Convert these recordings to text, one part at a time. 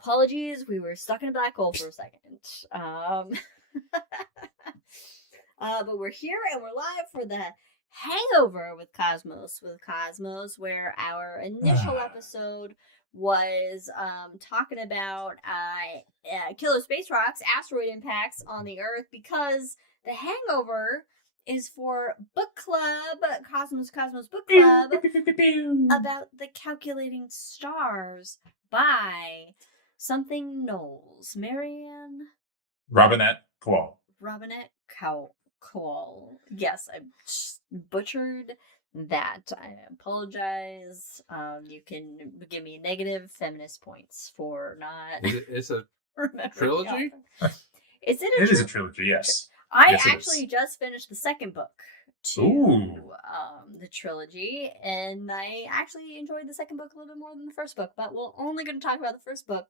apologies, we were stuck in a black hole for a second. But we're here and we're live for the Hangover with Cosmos, where our initial episode was talking about killer space rocks, asteroid impacts on the Earth, because the Hangover is for book club, Cosmos Book Club, about the calculating stars by something Knowles. Marianne Robinette Kowal. Robinette Kowal. Yes, I butchered that. I apologize. You can give me negative feminist points for not. It's a trilogy? It is a trilogy, yes. I yes, actually just finished the second book to the trilogy, and I actually enjoyed the second book a little bit more than the first book, but we're only going to talk about the first book,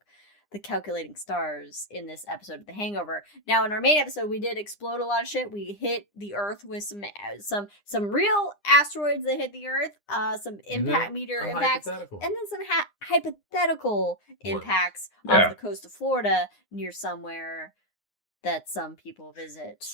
The Calculating Stars, in this episode of The Hangover. Now, in our main episode, we did explode a lot of shit. We hit the Earth with some real asteroids that hit the Earth, some meteor impacts, and then some hypothetical impacts off the coast of Florida near somewhere that some people visit.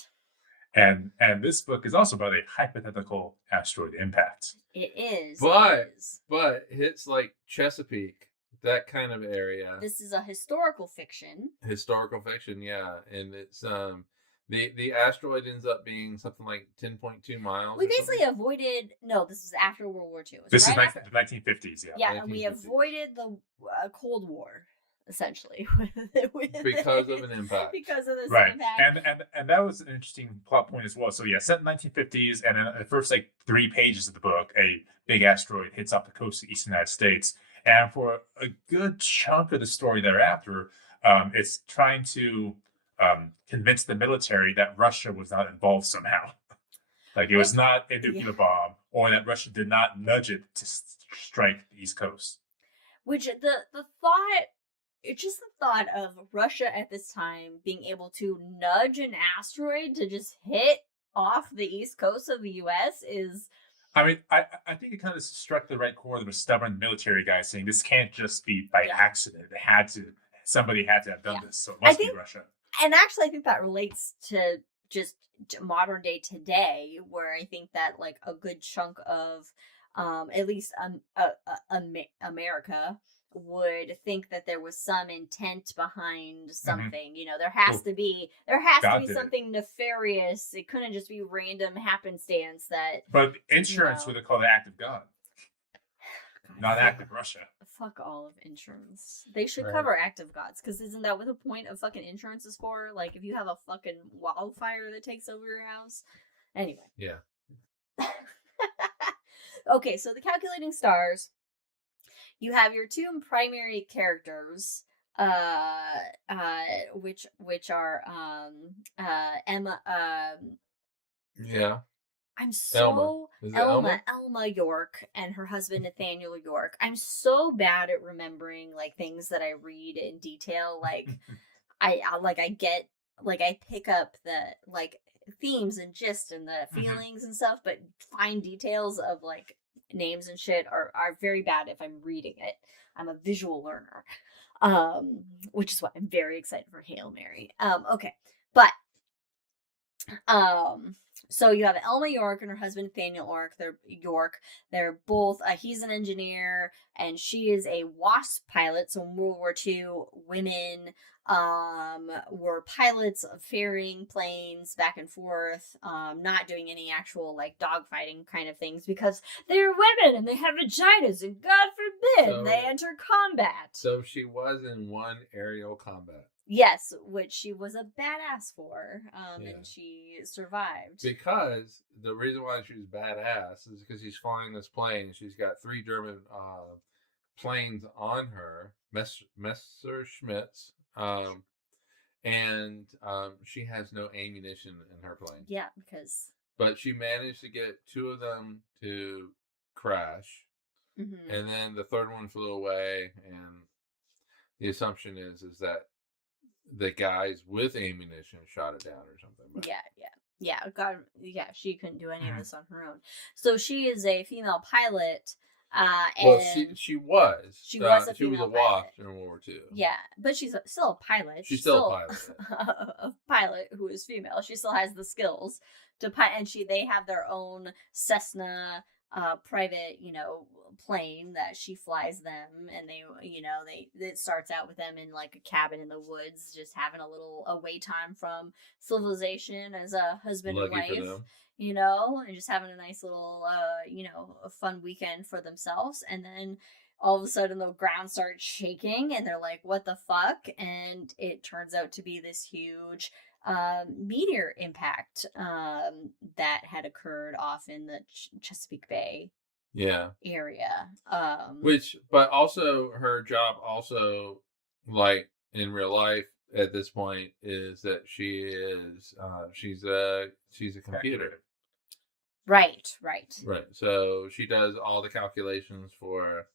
And this book is also about a hypothetical asteroid impact. It is. But hits like Chesapeake, that kind of area. This is a historical fiction. Yeah. And it's the asteroid ends up being something like 10.2 miles. We basically avoided. No, this is after World War II. This is the 1950s, Yeah, and we avoided the Cold War, essentially. Because of an impact. Because of this impact. And that was an interesting plot point as well. So yeah, set in 1950s, and in the first 3 pages of the book, a big asteroid hits off the coast of the eastern United States. And for a good chunk of the story thereafter, it's trying to convince the military that Russia was not involved somehow. Like it was not a nuclear bomb, or that Russia did not nudge it to strike the East Coast. Which the thought... It's just the thought of Russia at this time being able to nudge an asteroid to just hit off the east coast of the U.S. is... I mean, I think it kind of struck the right chord of a stubborn military guy saying this can't just be by accident. Somebody had to have done this, so it must be Russia. And actually, I think that relates to just modern day today, where I think that like a good chunk of at least America would think that there was some intent behind something. You know, there has to be something nefarious. It couldn't just be random happenstance that. But insurance would have called it act of God. Not act of Russia. Fuck all of insurance. They should cover act of gods, because isn't that what the point of fucking insurance is for? Like if you have a fucking wildfire that takes over your house. Anyway. Yeah. Okay, so the Calculating Stars. You have your 2 primary characters, which are Emma. I'm so Elma York and her husband Nathaniel York. I'm so bad at remembering like things that I read in detail. Like I pick up the like themes and gist and the feelings and stuff, but fine details of like names and shit are very bad if I'm reading it. I'm a visual learner, which is why I'm very excited for Hail Mary. Okay, but so you have Elma York and her husband Nathaniel York. They're both he's an engineer and she is a WASP pilot. So in World War II, women were pilots of ferrying planes back and forth, not doing any actual like dogfighting kind of things, because they're women and they have vaginas and God forbid they enter combat. So she was in one aerial combat. Yes, which she was a badass for, and she survived. Because the reason why she was badass is because she's flying this plane. She's got 3 German planes on her, Messerschmitts, and she has no ammunition in her plane. Yeah, because... But she managed to get 2 of them to crash, and then the 3rd one flew away, and the assumption is that the guys with ammunition shot it down or something. But... Yeah. God, yeah, she couldn't do any of this on her own. So she is a female pilot Well, And she was. she was a She was female a WASP pilot. in World War II. Yeah, but she's still a pilot. She's still a pilot. A pilot who is female. She still has the skills to pilot, and they have their own Cessna private, plane that she flies them, and it starts out with them in like a cabin in the woods, just having a little away time from civilization as a husband Lucky and for wife. them. And just having a nice little, a fun weekend for themselves. And then all of a sudden the ground starts shaking and they're like, what the fuck? And it turns out to be this huge meteor impact that had occurred off in the Chesapeake Bay area. But also her job also, like in real life at this point, is that she's a computer. Right. So she does all the calculations for,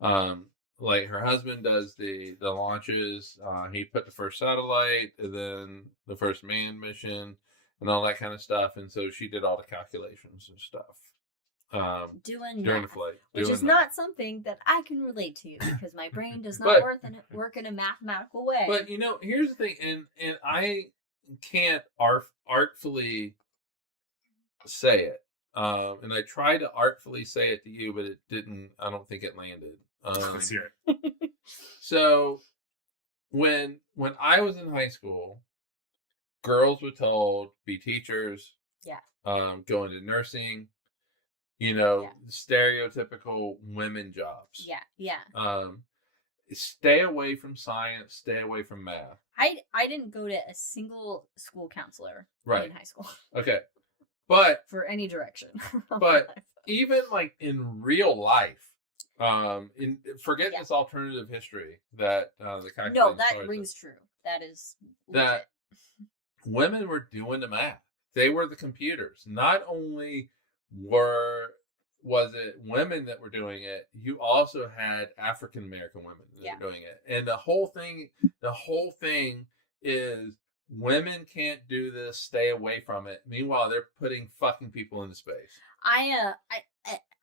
like her husband does the launches. He put the first satellite, and then the first manned mission, and all that kind of stuff. And so she did all the calculations and stuff. During the flight, which is not something that I can relate to because my brain does not work in a mathematical way. But here's the thing, and I can't artfully say it. And I tried to artfully say it to you, but it didn't. I don't think it landed. Let's hear it. So when I was in high school, girls were told be teachers. Yeah. Go into nursing. Stereotypical women jobs. Yeah. Stay away from science. Stay away from math. I didn't go to a single school counselor in high school. Okay. But for any direction. But even like in real life, forget this alternative history that the calculating that rings true. That is legit. That women were doing the math. They were the computers. Not only was it women that were doing it, you also had African American women that were doing it. And the whole thing is women can't do this, stay away from it. Meanwhile, they're putting fucking people into space.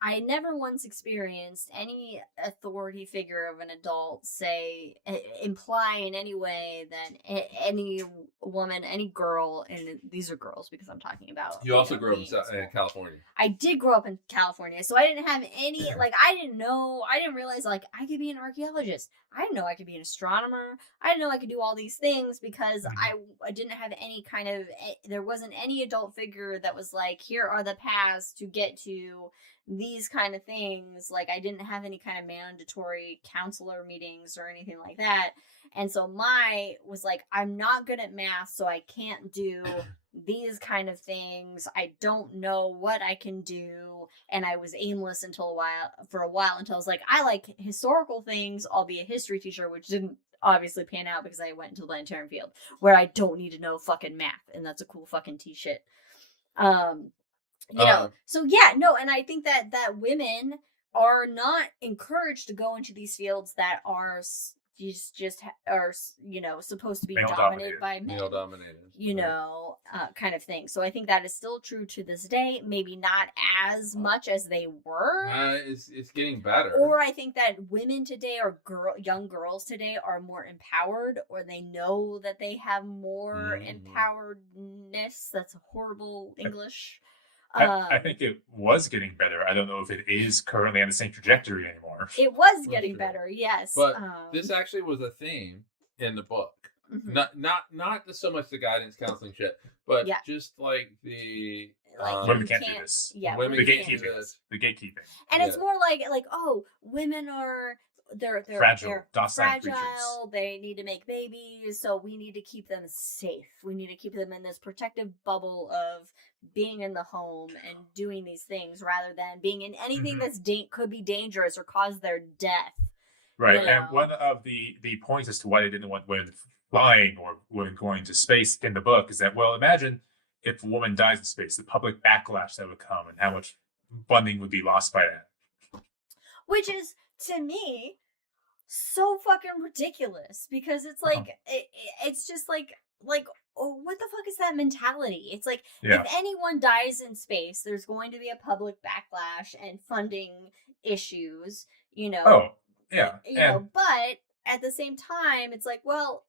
I never once experienced any authority figure of an adult imply in any way that any woman, any girl, and these are girls because I'm talking about. You also grew up in California. I did grow up in California, so I didn't have any, I didn't realize, I could be an archaeologist. I didn't know I could be an astronomer. I didn't know I could do all these things because I didn't have any kind of, there wasn't any adult figure that was like, here are the paths to get to these kind of things. I didn't have any kind of mandatory counselor meetings or anything like that. And so was like, I'm not good at math, so I can't do these kind of things. I don't know what I can do. And I was aimless for a while until I was like, I like historical things. I'll be a history teacher, which didn't obviously pan out because I went into the Planetarium field where I don't need to know fucking math. And that's a cool fucking shit. And I think that women are not encouraged to go into these fields that are supposed to be dominated by men, male dominated, kind of thing. So I think that is still true to this day. Maybe not as much as they were. It's getting better. Or I think that women today young girls today are more empowered, or they know that they have more empoweredness. That's horrible English. I think it was getting better. I don't know if it is currently on the same trajectory anymore. It was getting better, yes. But this actually was a theme in the book. Mm-hmm. Not so much the guidance counseling shit, but just like the women can't do this. Yeah, women the gatekeeping. The gatekeeping. And it's more like women are they're docile creatures. They need to make babies, so we need to keep them safe. We need to keep them in this protective bubble of being in the home and doing these things rather than being in anything that's could be dangerous or cause their death. Right. And one of the points as to why they didn't want women flying or women going to space in the book is that, well, imagine if a woman dies in space, the public backlash that would come and how much funding would be lost by that. Which is, to me, so fucking ridiculous because it's it's just oh, what the fuck is that mentality? It's like, if anyone dies in space, there's going to be a public backlash and funding issues, Oh, yeah. but at the same time, it's like, well,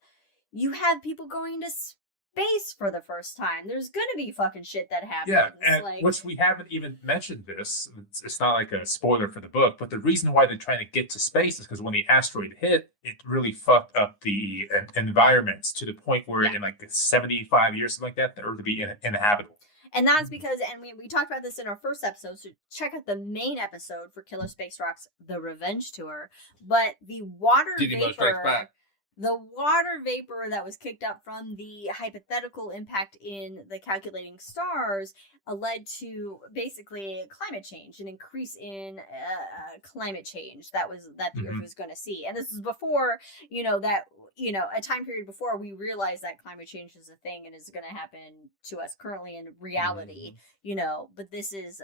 you have people going to space for the first time. There's gonna be fucking shit that happens. Yeah, and which we haven't even mentioned this. It's not like a spoiler for the book, but the reason why they're trying to get to space is because when the asteroid hit, it really fucked up the environments to the point where in like 75 years, something like that, the Earth would be uninhabitable. And that's because, and we talked about this in our first episode, so check out the main episode for Killer Space Rocks, The Revenge Tour. But the water vapor, that was kicked up from the hypothetical impact in the calculating stars led to basically climate change, an increase in climate change that the Earth was going to see. And this is before, a time period before we realized that climate change is a thing and is going to happen to us currently in reality, but this is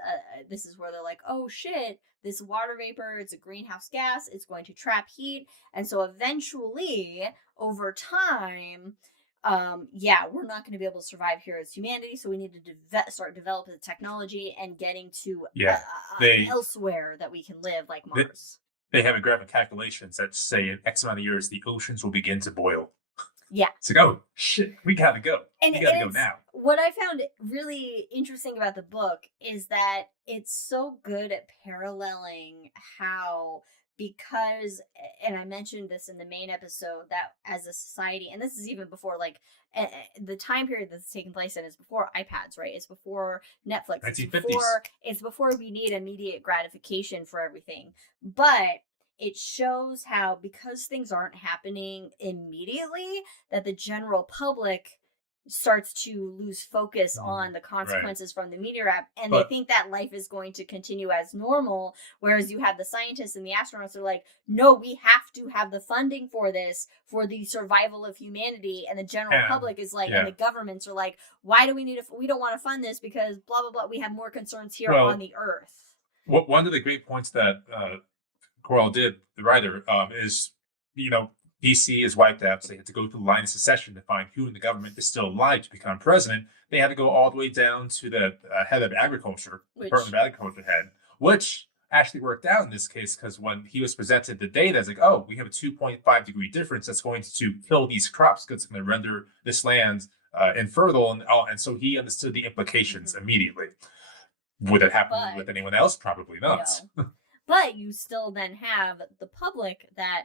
where they're like, oh shit, this water vapor, it's a greenhouse gas, it's going to trap heat. And so eventually over time, we're not going to be able to survive here as humanity. So we need to start developing the technology and getting to elsewhere that we can live, like Mars. They have a graphic calculations that say in X amount of years, the oceans will begin to boil. Yeah. It's like, oh, shit, we gotta go. We gotta go now. What I found really interesting about the book is that it's so good at paralleling how, because, and I mentioned this in the main episode, that as a society, and this is even before, like, the time period that's taking place in is before iPads, right? It's before Netflix. 1950s. It's before we need immediate gratification for everything. But it shows how, because things aren't happening immediately, that the general public starts to lose focus on the consequences from the meteorite, and they think that life is going to continue as normal, whereas you have the scientists and the astronauts are like, no, we have to have the funding for this, for the survival of humanity, and the general public is like, and the governments are like, why do we don't want to fund this because blah blah blah, we have more concerns here on the Earth. One of the great points that Kowal did, the writer, is, DC is wiped out, so they had to go through the line of succession to find who in the government is still alive to become president. They had to go all the way down to the head of agriculture, Department of Agriculture head, which actually worked out in this case, because when he was presented the data, it's like, oh, we have a 2.5 degree difference that's going to kill these crops because it's going to render this land infertile, and so he understood the implications immediately. Would it happen with anyone else? Probably not. No. But you still then have the public that,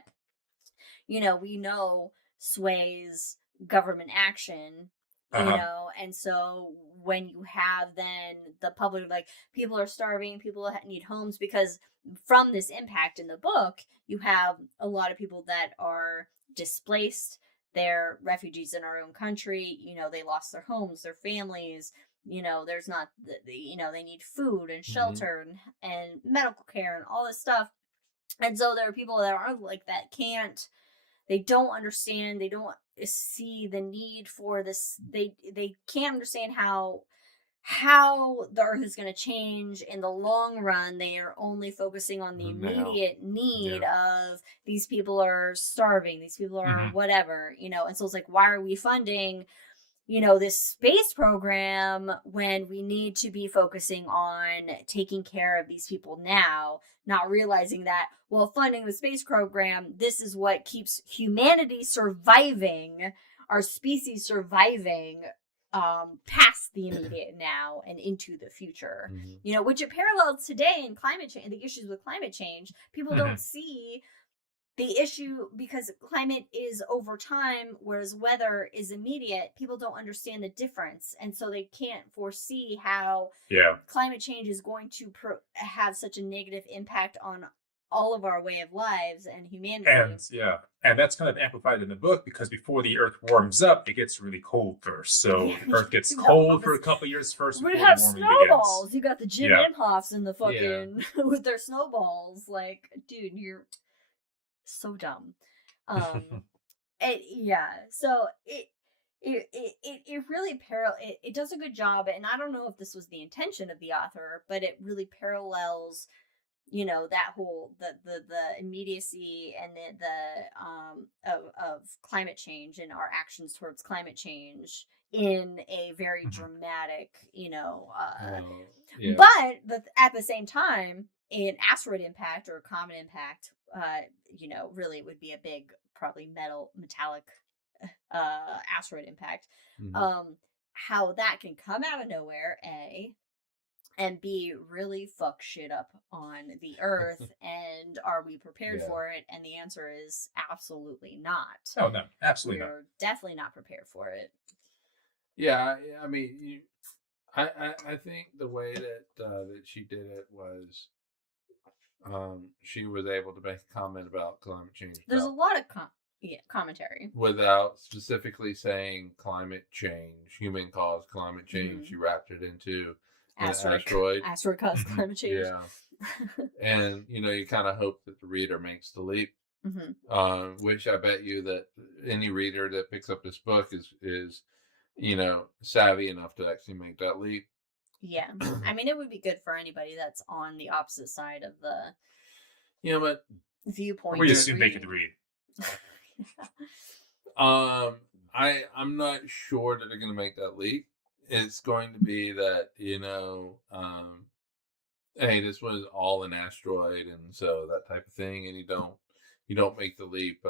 we know sways government action, and so when you have then the public, like, people are starving, people need homes, because from this impact in the book, you have a lot of people that are displaced, they're refugees in our own country, they lost their homes, their families, there's not, they need food and shelter and medical care and all this stuff. And so there are people that are like that they don't understand, they don't see the need for this, they can't understand how the Earth is going to change in the long run. They are only focusing on the immediate need of these people are starving, these people are whatever, and so it's like, why are we funding this space program when we need to be focusing on taking care of these people now, not realizing that, well, funding the space program, this is what keeps humanity surviving, our species surviving, past the immediate now and into the future, which it parallels today in climate change, the issues with climate change. People don't see the issue because climate is over time, whereas weather is immediate. People don't understand the difference, and so they can't foresee how climate change is going to have such a negative impact on all of our way of lives and humanity. And that's kind of amplified in the book, because before the Earth warms up, it gets really cold first. So the Earth gets cold for a couple of years first. We have snowballs. You got the Jim Inhoffs in the fucking with their snowballs. Like, dude, you're so dumb. So it really it does a good job, and I don't know if this was the intention of the author, but it really parallels that whole the immediacy and the of climate change and our actions towards climate change in a very dramatic but at the same time, an asteroid impact or a comet impact, really it would be a big, probably metallic asteroid impact. How that can come out of nowhere, A, and B, really fuck shit up on the Earth, and are we prepared for it? And the answer is absolutely not. Oh no, absolutely We're definitely not prepared for it. Yeah, I mean, I think the way that she did it was, she was able to make a comment about climate change. There's a lot of commentary without specifically saying climate change, human caused climate change. You wrapped it into an asteroid caused climate change. Yeah. And you kind of hope that the reader makes the leap. Which I bet you that any reader that picks up this book is savvy enough to actually make that leap. Yeah. I mean, it would be good for anybody that's on the opposite side of the but viewpoint. We assume they could read. I'm not sure that they're going to make that leap. It's going to be that hey, this was all an asteroid, and so that type of thing, and you don't make the leap.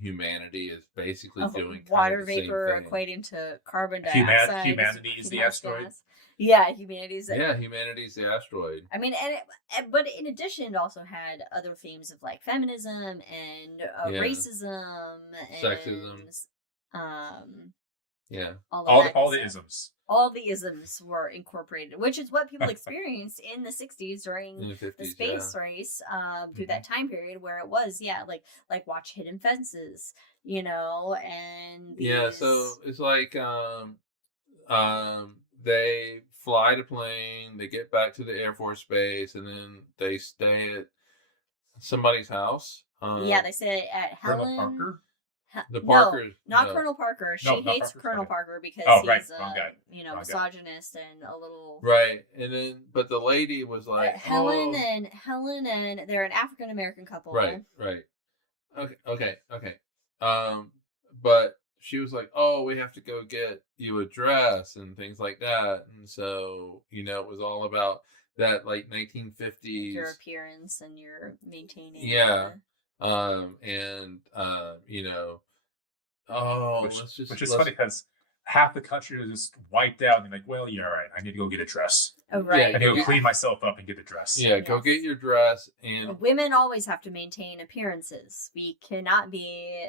Humanity is basically doing water vapor equating to carbon dioxide. Humanity is the asteroid. Gas. Yeah, humanity's the asteroid. I mean, but in addition, it also had other themes of like feminism and racism, sexism, all the isms. All the isms were incorporated, which is what people experienced in the 60s during the space race, through that time period where it was, like watch Hidden Fences, and these... so it's like they fly the plane, they get back to the Air Force Base, and then they stay at somebody's house. They stay at Colonel Parker? The Parker, not Colonel Parker. She hates Colonel Parker because he's a misogynist and a little And then, but the lady was like Helen and they're an African American couple. Right. Okay. But she was like, "Oh, we have to go get you a dress and things like that," and so it was all about that, like 1950s, your appearance and your maintaining. Which is funny because half the country is just wiped out, and they're like, "Well, yeah, all right, I need to go get a dress. Oh, right. I need to go clean myself up and get a dress." Yeah, go get your dress. And women always have to maintain appearances. We cannot be,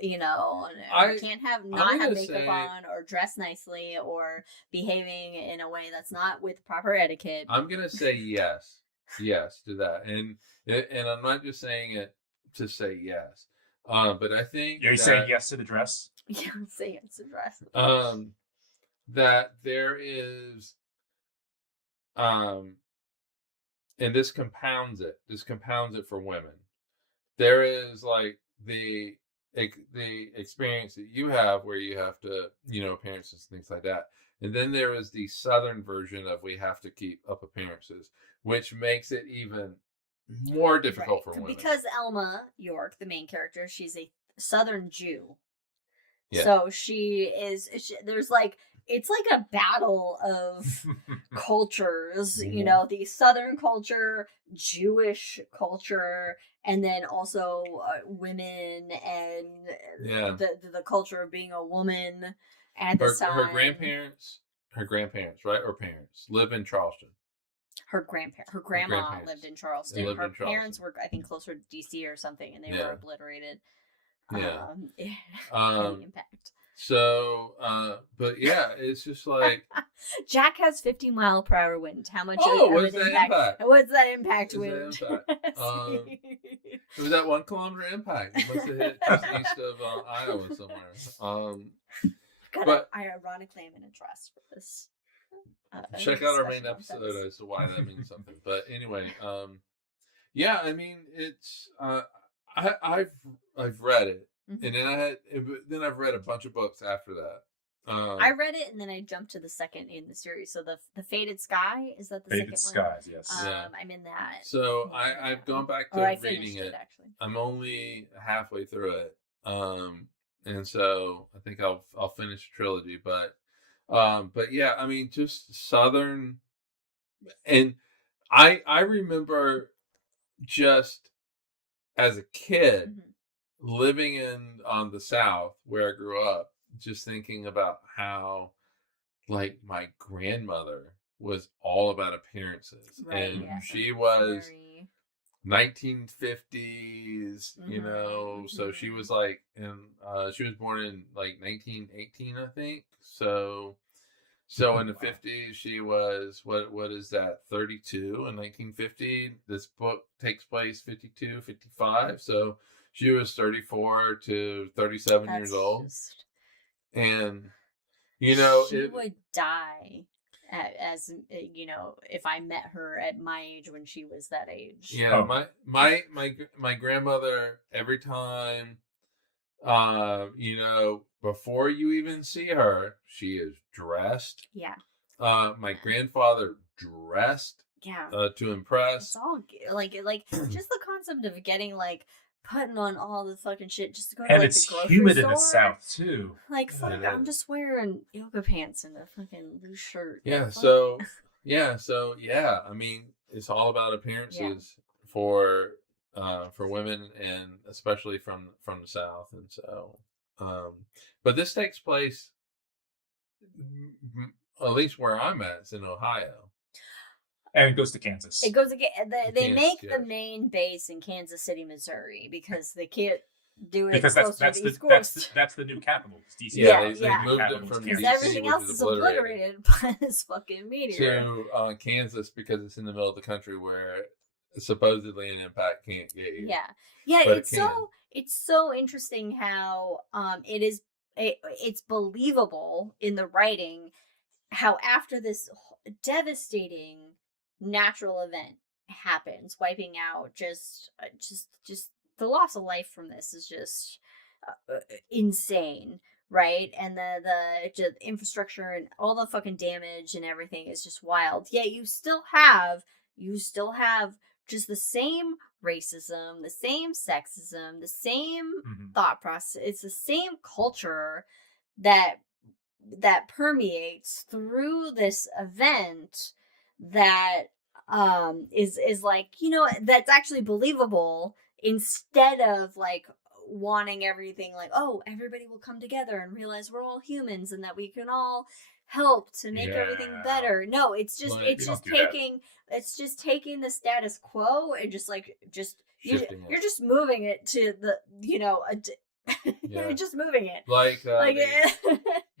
can't have makeup on or dress nicely or behaving in a way that's not with proper etiquette. I'm gonna say yes to that, and I'm not just saying it to say yes. But I think you're saying yes to the dress. Yeah, say yes to the dress. That there is, and this compounds it. This compounds it for women. There is like the experience that you have where you have to, appearances and things like that, and then there is the Southern version of we have to keep up appearances, which makes it even more difficult for women. Because Elma York, the main character, she's a Southern Jew. Yeah. So there's like, it's like a battle of cultures, the Southern culture, Jewish culture, and then also women and the culture of being a woman at the time. Her grandparents, right? Or parents live in Charleston. Her grandma lived in Charleston. Her parents were, I think, closer to DC or something, and they were obliterated. Impact. So, but yeah, it's just like Jack has 50-mile-per-hour wind. How much? What's that impact? What's that impact wind? It was that 1 kilometer impact. It must have hit just east of Iowa somewhere. Ironically, I'm in a dress for this. Check out our main episode as to why that means something. But anyway, I mean, it's I've read it, and then I've read a bunch of books after that. I read it, and then I jumped to the second in the series. So the Faded Sky, is that the Faded second one? Skies, yes. I'm in that. So I've gone back to reading it. Actually, I'm only halfway through it, and so I think I'll finish the trilogy. But yeah, I mean, just Southern, and I remember just as a kid living in the South where I grew up, just thinking about how like my grandmother was all about appearances, and she was Very... 1950s, you know, so she was like she was born in like 1918, I think. So in the 50s she was what is that, 32 in 1950. This book takes place 52, 55, so she was 34 to 37 years old. And you know, she would die as you know, if I met her at my age when she was that age. Yeah, my grandmother, every time, you know, before you even see her, she is dressed. Yeah. My grandfather dressed. Yeah. To impress. It's all like just the concept of getting like putting on all the fucking shit just to go to and like it's the grocery humid store. in the South too. Like, fuck, I'm just wearing yoga pants and a fucking loose shirt. Yeah, so yeah, I mean, it's all about appearances for women, and especially from the South. And so but this takes place, at least where I'm at, it's in Ohio. And it goes to Kansas. It goes again. They make the main base in Kansas City, Missouri, because they can't do it because that's the new capital. It's DC. Yeah, they moved it from because DC, everything else is obliterated by this fucking meteor. To Kansas, because it's in the middle of the country where supposedly an impact can't get you. Yeah. It's so interesting how it's believable in the writing how after this devastating natural event happens, wiping out just the loss of life from this is just insane, right? And the infrastructure and all the fucking damage and everything is just wild. Yet you still have just the same racism, the same sexism, the same thought process. It's the same culture that permeates through this event that is like, you know, that's actually believable, instead of like wanting everything like, oh, everybody will come together and realize we're all humans and that we can all help to make everything better. No, it's just taking the status quo and you're just moving it to the, you know, you're just moving it like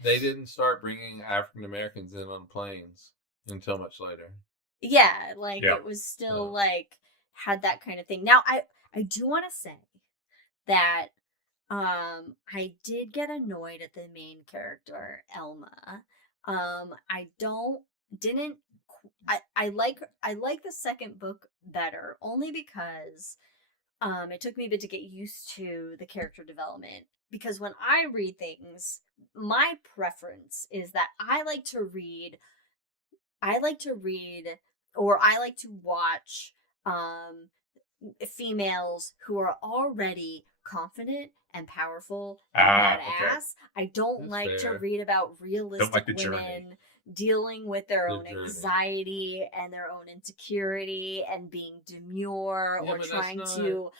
they didn't start bringing African Americans in on planes until much later. Yeah, like it was still like had that kind of thing. Now I do want to say that I did get annoyed at the main character, Elma. I like the second book better, only because it took me a bit to get used to the character development. Because when I read things, my preference is that I like to read or I like to watch females who are already confident and powerful and badass. Okay. I don't like to read about realistic women dealing with their own anxiety and their own insecurity and being demure or trying to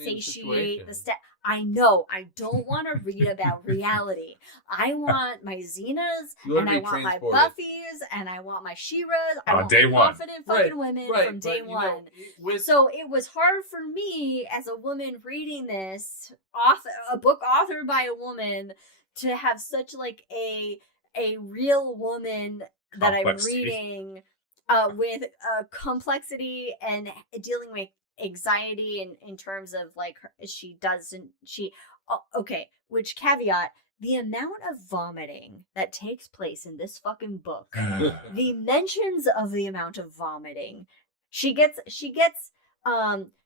satiate the I know. I don't want to read about reality. I want my Xenas, and I want my Buffys, and I want my She-Ras. I want my confident fucking women from day one. So it was hard for me as a woman reading this, a book authored by a woman, to have such like a real woman that I'm reading with complexity and dealing with anxiety in terms of like which caveat, the amount of vomiting that takes place in this fucking book, the mentions of the amount of vomiting, she gets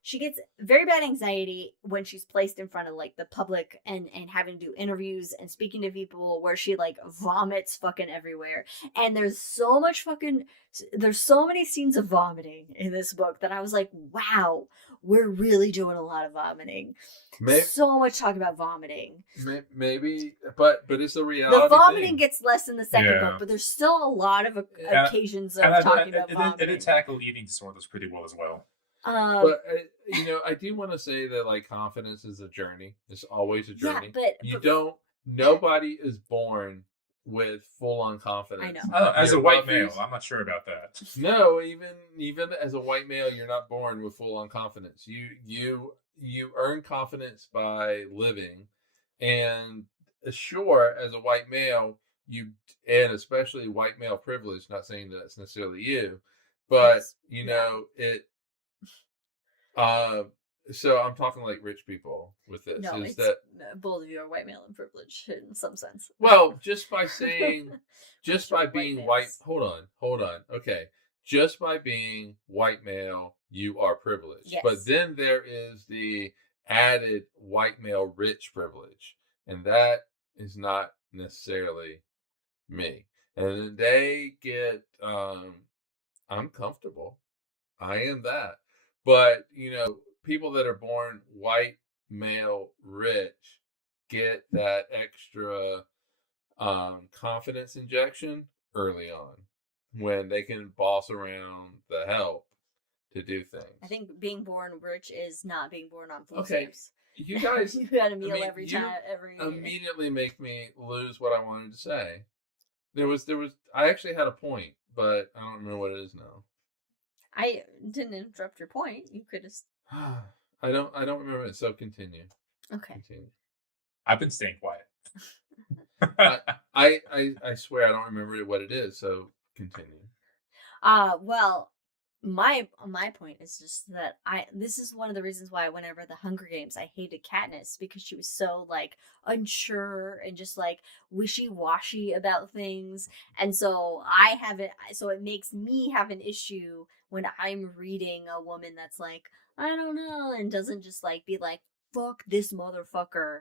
she gets very bad anxiety when she's placed in front of like the public and having to do interviews and speaking to people where she like vomits fucking everywhere. And there's so many scenes of vomiting in this book that I was like, wow, we're really doing a lot of vomiting. So much talk about vomiting. Maybe, but it's a reality. The vomiting gets less in the second book, but there's still a lot of occasions of talking about vomiting. It tackled eating disorders pretty well as well. But I do want to say that like confidence is a journey. It's always a journey. Yeah, but nobody is born with full on confidence. I know. As a white male, I'm not sure about that. No, even as a white male, you're not born with full on confidence. You earn confidence by living, and sure, as a white male, and especially white male privilege. Not saying that it's necessarily you, but it. So I'm talking like rich people with this. No, is that both of you are white male and privileged in some sense. Well, just by saying, just by being white. Hold on. Okay, just by being white male, you are privileged. Yes. But then there is the added white male rich privilege, and that is not necessarily me. And they get uncomfortable. I am that. But, people that are born white, male, rich get that extra confidence injection early on when they can boss around the help to do things. I think being born rich is not being born on food Okay. stamps. You guys you got a meal every time. Immediately make me lose what I wanted to say. I actually had a point, but I don't remember what it is now. I didn't interrupt your point. You could just. I don't remember it. So continue. Okay. Continue. I've been staying quiet. I swear I don't remember what it is. So continue. Well, my point is just that this is one of the reasons why when I read the Hunger Games, I hated Katniss, because she was so like unsure and just like wishy-washy about things. And so it makes me have an issue when I'm reading a woman that's like, I don't know, and doesn't just like be like, fuck this motherfucker.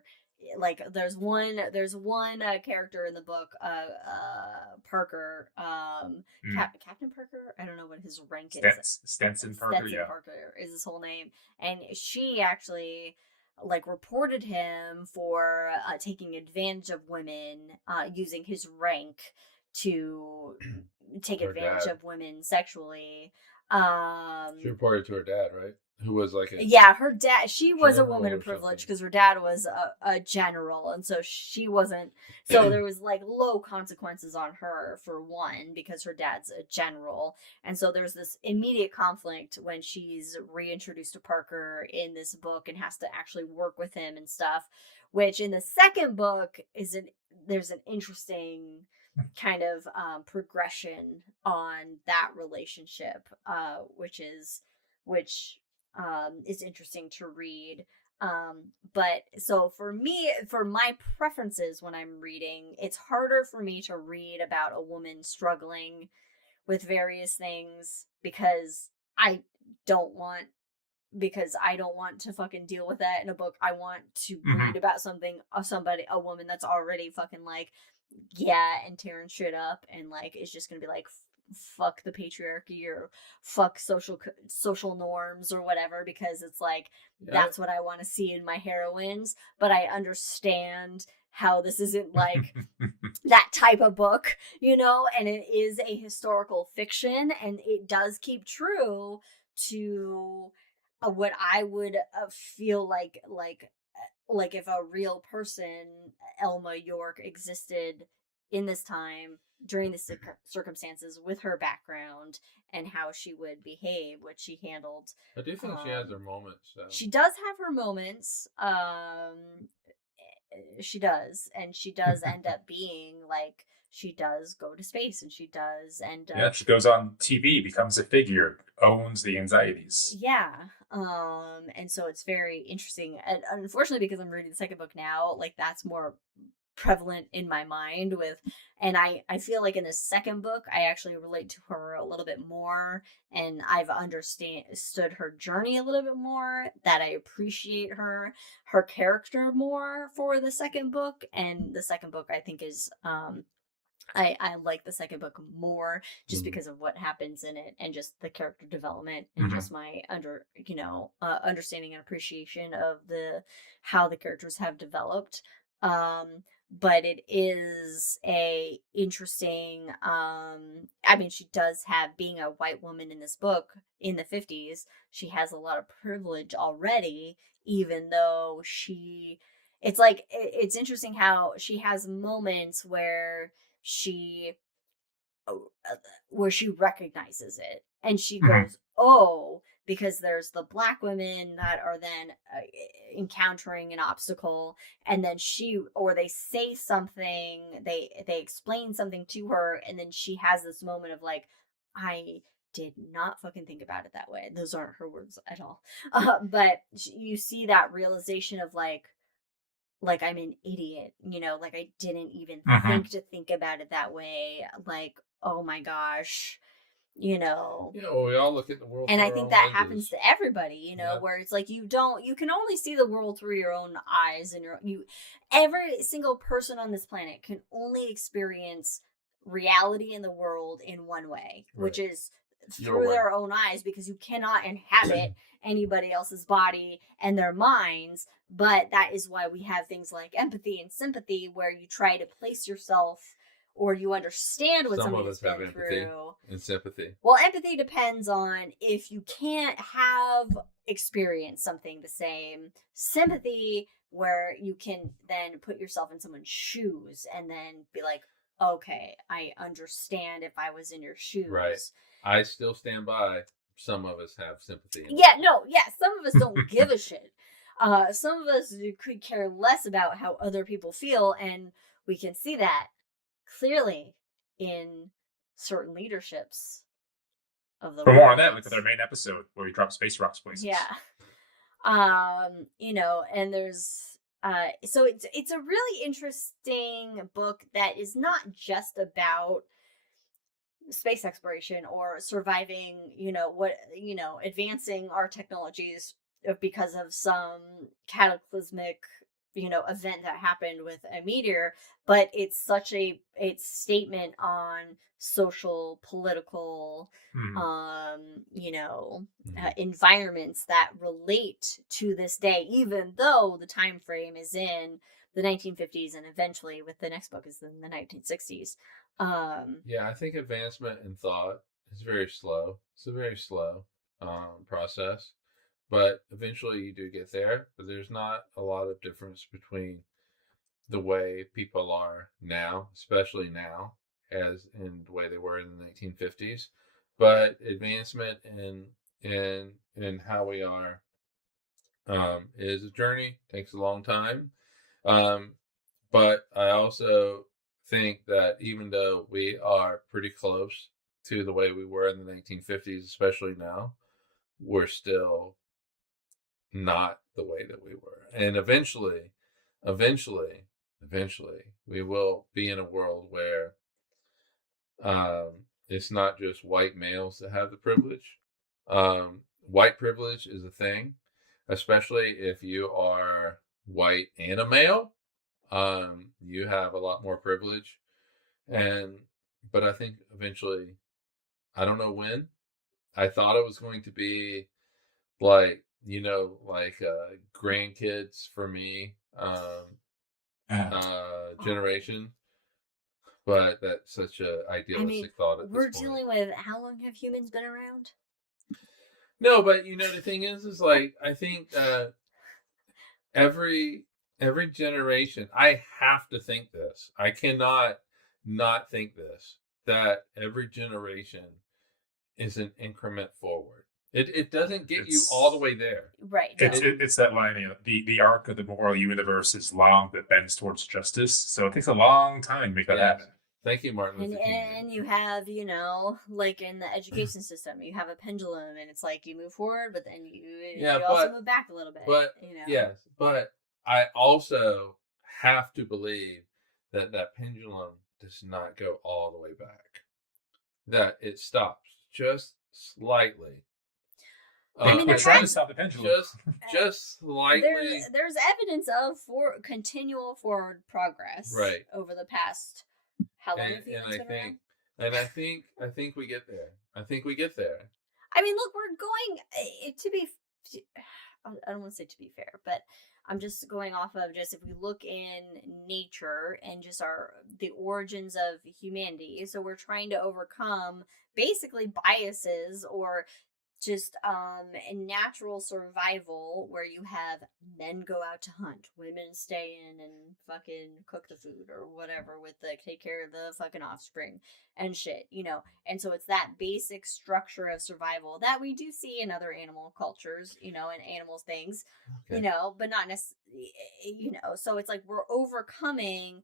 Like there's one character in the book, Parker, Captain Parker. I don't know what his rank is. Stenson Parker. Parker is his whole name, and she actually like reported him for taking advantage of women, using his rank to take advantage of women sexually. She reported to her dad, right? Who was like her dad. She was a woman of privilege because her dad was a general, and so she wasn't. So there was like low consequences on her for one, because her dad's a general, and so there's this immediate conflict when she's reintroduced to Parker in this book and has to actually work with him and stuff. Which in the second book there's an interesting kind of progression on that relationship, which is interesting to read. But so for me, for my preferences when I'm reading, it's harder for me to read about a woman struggling with various things because I don't want to fucking deal with that in a book. I want to read about a woman that's already fucking like, and tearing shit up and like is just gonna be like, fuck the patriarchy or fuck social norms or whatever, because it's like that's what I want to see in my heroines. But I understand how this isn't like that type of book, and it is a historical fiction, and it does keep true to what I would feel like if a real person, Elma York, existed in this time during the circumstances with her background and how she would behave, what she handled. I do think she has her moments. So. She does have her moments. She does, and she does end up being like, she does go to space, and she does end up... Yeah, she goes on TV, becomes a figure, owns the anxieties. Yeah. And so it's very interesting. And unfortunately, because I'm reading the second book now, like that's more prevalent in my mind and I feel like in the second book I actually relate to her a little bit more, and I've understood her journey a little bit more, that I appreciate her character more for the second book. And the second book I think is I like the second book more just because of what happens in it and just the character development and just my understanding and appreciation of how the characters have developed. But it is a interesting I mean, she does have, being a white woman in this book in the 50s, she has a lot of privilege already, even though it's like it's interesting how she has moments she she recognizes it and she goes, oh, because there's the black women that are then encountering an obstacle, and then they say something, they explain something to her, and then she has this moment of like, I did not fucking think about it that way. Those aren't her words at all. But you see that realization of like I'm an idiot, like I didn't even think about it that way. Like, oh my gosh, we all look at the world. And I think that happens to everybody, where it's like you can only see the world through your own eyes, and every single person on this planet can only experience reality in the world in one way, which is through their own eyes, because you cannot inhabit anybody else's body and their minds. But that is why we have things like empathy and sympathy, where you try to place yourself, or you understand what somebody has been through. And sympathy. Well, empathy depends on if you can't have experienced something the same. Sympathy, where you can then put yourself in someone's shoes and then be like, okay, I understand if I was in your shoes. Right. I still stand by. Some of us have sympathy. Some of us don't give a shit. Some of us could care less about how other people feel, and we can see that clearly in certain leaderships of the For world. more on that, look at our main episode where we drop space rocks places. Yeah. And there's so it's a really interesting book that is not just about space exploration or surviving, advancing our technologies because of some cataclysmic, event that happened with a meteor, but it's statement on social, political, environments that relate to this day, even though the time frame is in the 1950s, and eventually with the next book is in the 1960s. I think advancement in thought is very slow. It's a very slow process, but eventually you do get there. But there's not a lot of difference between the way people are now, especially now, as in the way they were in the 1950s. But advancement in how we are is a journey. Takes a long time. But I also think that even though we are pretty close to the way we were in the 1950s, especially now, we're still not the way that we were. And eventually, we will be in a world where it's not just white males that have the privilege. White privilege is a thing, especially if you are white and a male. You have a lot more privilege, but I think eventually, I don't know when. I thought it was going to be like grandkids for me, generation, but that's such a idealistic thought. At we're this point. Dealing with, how long have humans been around? No, but the thing is like, I think every generation, I have to think this. I cannot not think this, that every generation is an increment forward. It doesn't get you all the way there. Right. It's that line, the arc of the moral universe is long but bends towards justice. So it takes a long time to make that happen. Thank you, Martin Luther King. And you have, like in the education system, you have a pendulum, and it's like you move forward, but then you also move back a little bit. But yes, but I also have to believe that pendulum does not go all the way back. That it stops just slightly. We're trying to stop the pendulum. Just slightly. There's evidence of continual forward progress, right, over the past. How long have you been around? And I think we get there. I think we get there. I mean, look, we're going to be. I don't want to say to be fair, but I'm just going off of just if we look in nature and just the origins of humanity. So we're trying to overcome basically biases or just natural survival where you have men go out to hunt, women stay in and fucking cook the food or whatever with take care of the fucking offspring and shit, and so it's that basic structure of survival that we do see in other animal cultures, and animals things, but not necessarily, so it's like we're overcoming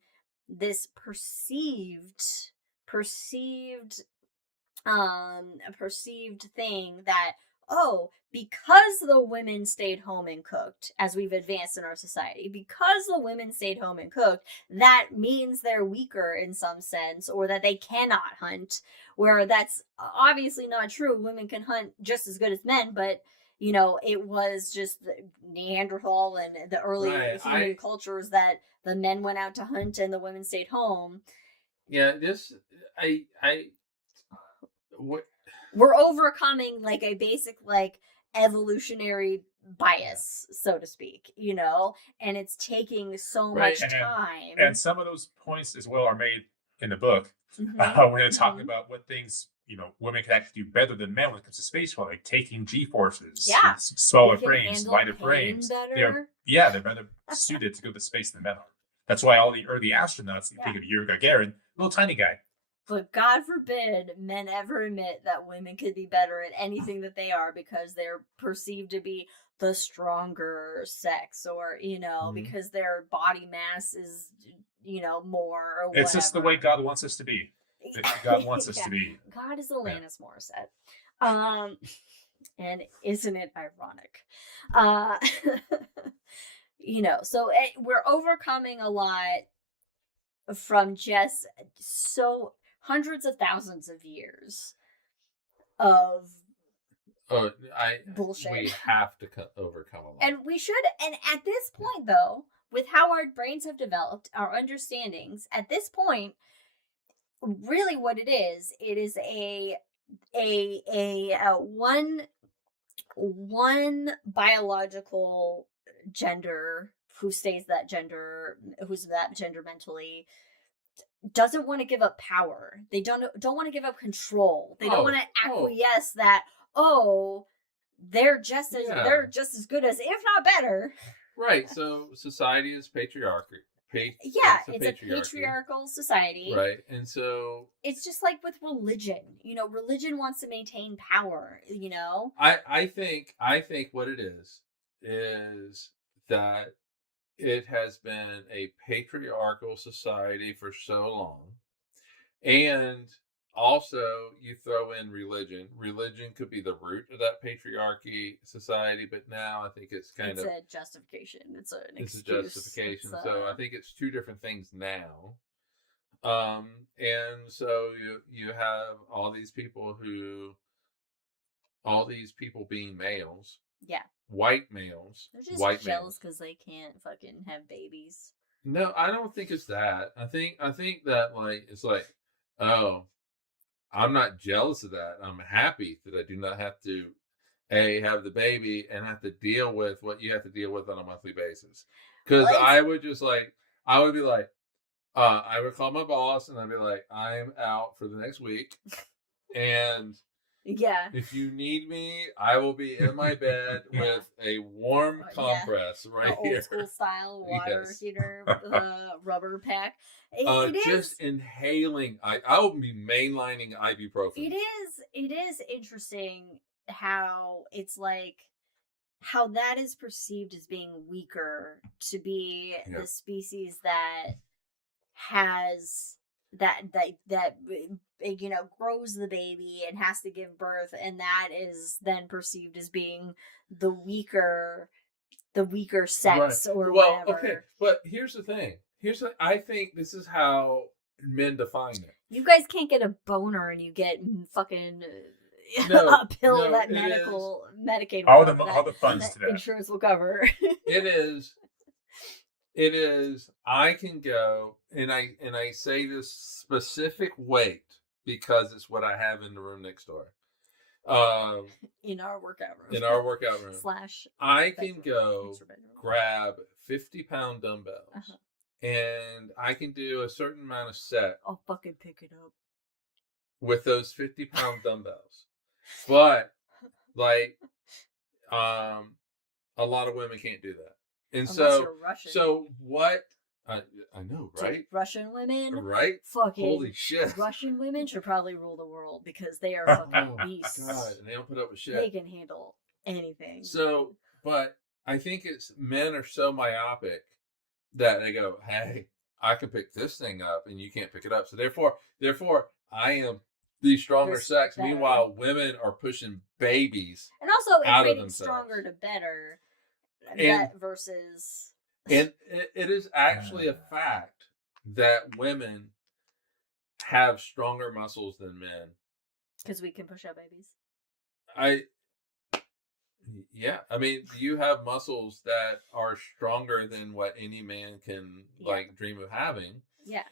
this perceived thing that, because the women stayed home and cooked, as we've advanced in our society, because the women stayed home and cooked, that means they're weaker in some sense, or that they cannot hunt, where that's obviously not true. Women can hunt just as good as men, but it was just Neanderthal and the early human cultures that the men went out to hunt and the women stayed home. Yeah, we're overcoming like a basic evolutionary bias, so to speak, and it's taking so much time. And some of those points as well are made in the book when they're talking about what things women can actually do better than men when it comes to space travel, like taking G-forces, smaller frames, lighter frames. They're better suited to go to space than men are. That's why all the early astronauts, you think of Yuri Gagarin, little tiny guy. But God forbid men ever admit that women could be better at anything that they are because they're perceived to be the stronger sex, or, because their body mass is, more or whatever. It's just the way God wants us to be. God wants us to be. God is Alanis Morissette. And isn't it ironic? So we're overcoming a lot from just hundreds of thousands of years of bullshit. We have to overcome a lot. And we should. And at this point, though, with how our brains have developed, our understandings, at this point, really what it is a one biological gender who's that gender mentally doesn't want to give up power. They don't want to give up control. They don't want to acquiesce that they're just as good as, if not better. Right. So society is patriarchy. It's a patriarchal society. Right. And so it's just like with religion. Religion wants to maintain power, I think what it is that it has been a patriarchal society for so long. And also you throw in religion. Religion could be the root of that patriarchy society, but now I think it's a justification. It's an excuse. It's a justification. So I think it's two different things now. And so you have all these people being males. Yeah. White males. They're just jealous because they can't fucking have babies. No, I don't think it's that. I think that it's like, oh, I'm not jealous of that. I'm happy that I do not have to have the baby and have to deal with what you have to deal with on a monthly basis. Because I would be like, I would call my boss and I'd be like, I'm out for the next week. And if you need me, I will be in my bed with a warm compress right here. Old school style water heater with a rubber pack. Just inhaling. I will be mainlining ibuprofen. It is interesting how it's like how that is perceived as being weaker to be the species that has that grows the baby and has to give birth, and that is then perceived as being the weaker sex, or whatever. Okay, but here's the thing. I think this is how men define it. You guys can't get a boner and you get fucking a pill that Medicaid all the funds to that. insurance will cover. It is. I can go, and I say this specific weight because it's what I have in the room next door. In our workout room. / I can go grab 50-pound dumbbells, and I can do a certain amount of set. I'll fucking pick it up with those 50-pound dumbbells, but like, a lot of women can't do that, and unless you're Russian. So what? I know, right? Dude, Russian women, right? Fucking holy shit! Russian women should probably rule the world because they are fucking beasts. God, and they don't put up with shit. They can handle anything. So, but I think it's men are so myopic that they go, "Hey, I can pick this thing up, and you can't pick it up." So therefore, I am the stronger sex. Better. Meanwhile, women are pushing babies, and also equating themselves. Stronger to better, versus. And it is actually a fact that women have stronger muscles than men. Because we can push out babies. I mean, you have muscles that are stronger than what any man can like dream of having. Yeah.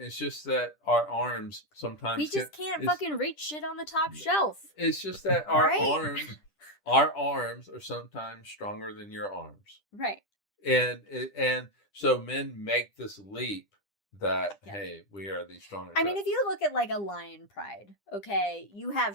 It's just that our arms sometimes we just can't fucking reach shit on the top shelf. It's just that our arms are sometimes stronger than your arms. Right. And so men make this leap that hey, we are the stronger. I mean, if you look at like a lion pride, okay, you have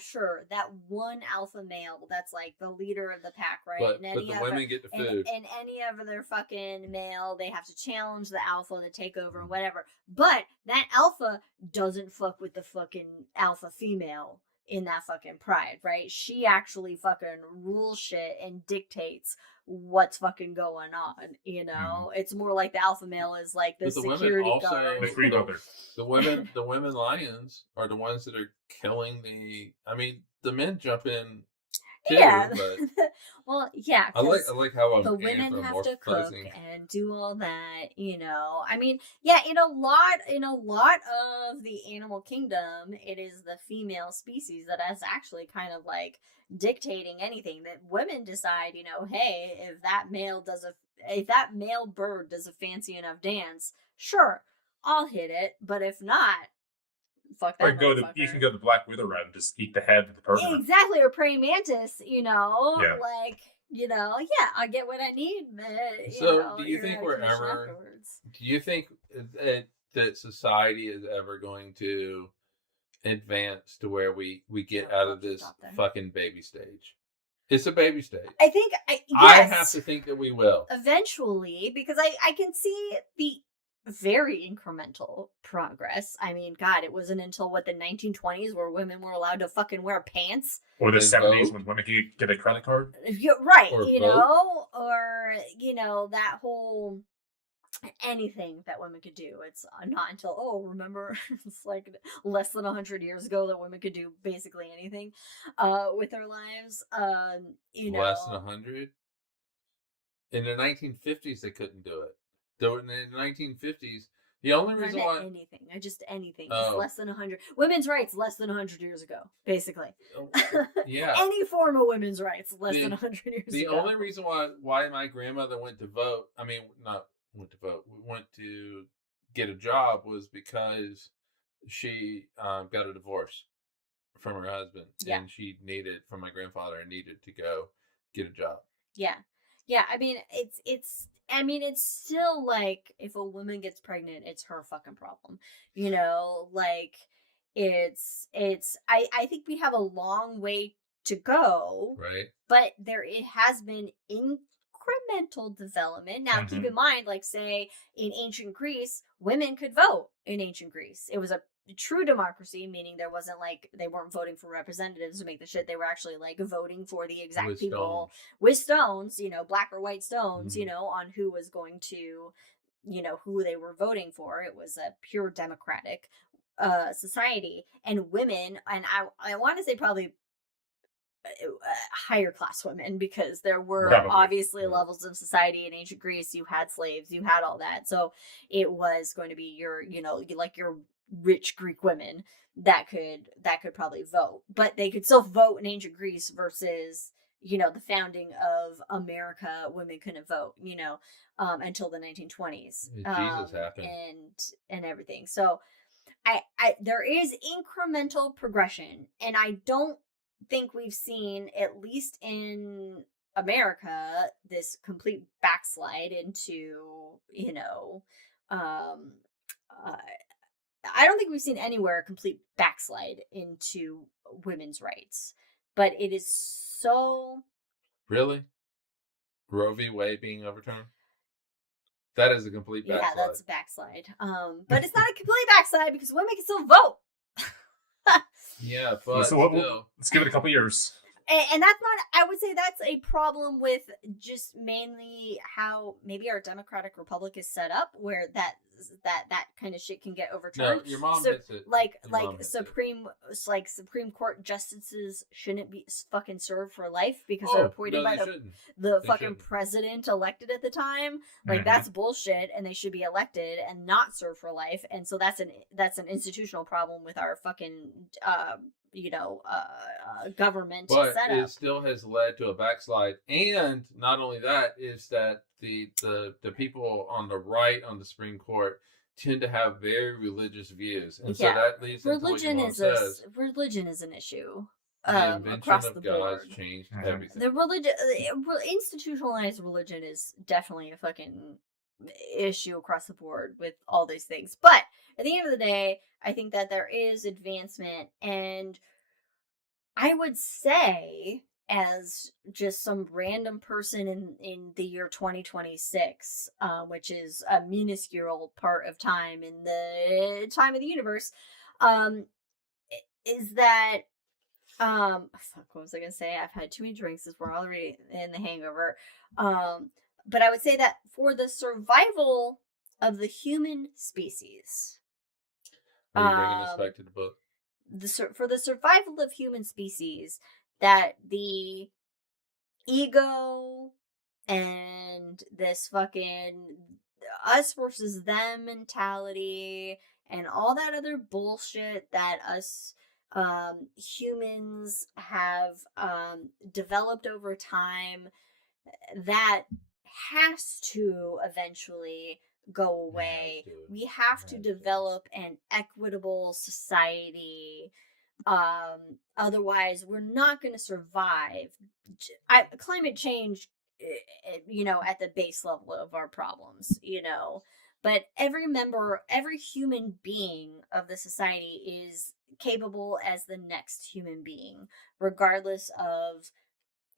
that one alpha male that's like the leader of the pack, right? But the women get the food. And any of their fucking male, they have to challenge the alpha to take over and whatever. But that alpha doesn't fuck with the fucking alpha female in that fucking pride, right? She actually fucking rules shit and dictates what's fucking going on, you know? It's more like the alpha male is like the security guard. The women lions are the ones that are killing the men jump in too, yeah. But well, yeah. I like how the women have to cook and do all that, you know. I mean, yeah, in a lot of the animal kingdom, it is the female species that is actually kind of like dictating anything. That women decide, you know, hey, if that male bird does a fancy enough dance, sure, I'll hit it, but if not, fuck that. You can go to Black Widow route and just eat the head of the person. Exactly, or praying mantis, you know, like, you know, yeah, I get what I need. Do you think that society is ever going to advance to where we get out of this fucking baby stage? It's a baby stage. I think I have to think that we will eventually, because I can see the very incremental progress. I mean, God, it wasn't until the 1920s where women were allowed to fucking wear pants, or the 70s when women could get a credit card. Right, you know, or you know that whole anything that women could do. It's not until remember, it's like less than 100 years ago that women could do basically anything with their lives. You know, less than 100. In the 1950s, they couldn't do it. Though in the 1950s, the only reason why anything, it's less than 100. Women's rights less than 100 years ago, basically. Yeah. Any form of women's rights less than 100 years ago. The only reason why my grandmother went to get a job was because she got a divorce from her husband, and she needed from my grandfather and needed to go get a job. Yeah. I mean, it's still like if a woman gets pregnant, it's her fucking problem. You know, like I think we have a long way to go. Right. But it has been incremental development. Now, keep in mind, like say in ancient Greece, women could vote in ancient Greece. It was a true democracy, meaning there wasn't like they weren't voting for representatives to make the shit. They were actually like voting for the exact people with stones, you know, black or white stones, you know, on who was going to, you know, who they were voting for. It was a pure democratic society, and women, and I want to say probably higher class women, because there were Probably. obviously levels of society in ancient Greece. You had slaves, you had all that, so it was going to be your, like your rich Greek women that could probably vote, but they could still vote in ancient Greece versus the founding of America. Women couldn't vote, until the 1920s. Jesus happened. And everything. So I there is incremental progression, and I don't think we've seen, at least in America, this complete backslide into, um I don't think we've seen anywhere a complete backslide into women's rights, but it is so. Really? Roe v. Wade being overturned? That is a complete backslide. Yeah, that's a backslide. But it's not a complete backslide because women can still vote. Yeah, but so let's give it a couple years. And that's not, I would say that's a problem with just mainly how maybe our democratic republic is set up, where that kind of shit can get overturned. No, your mom hits it. Supreme Court justices shouldn't be fucking served for life because they're appointed by the fucking president elected at the time. Like, that's bullshit, and they should be elected and not served for life. And so that's an institutional problem with our fucking government but setup. It still has led to a backslide, and not only that is that the people on the right on the Supreme Court tend to have very religious views, and so that leads to what your mom says. Religion is an issue. The invention across of the God board. changed everything. The institutionalized religion is definitely a fucking issue across the board with all these things. But at the end of the day, I think that there is advancement, and I would say, as just some random person in the year 2026, which is a minuscule part of time in the time of the universe, is that fuck, what was I gonna say? I've had too many drinks as we're already in the hangover. But I would say that for the survival of the human species, Are you bringing us back to the book? For the survival of human species, that the ego and this fucking us versus them mentality and all that other bullshit that us humans have developed over time, that has to eventually go away. We have to develop an equitable society. Otherwise, we're not going to survive. Climate change, at the base level of our problems, but every human being of the society is capable as the next human being, regardless of